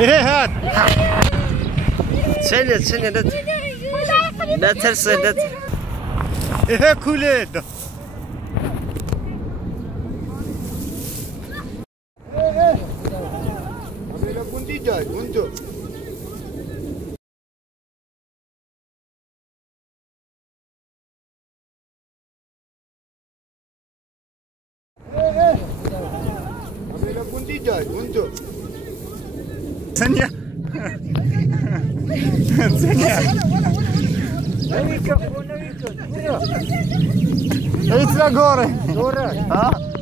ايه هات ثانية لا ترسل لا ايه كوليد ثانية ثانية ايش لا غوري ها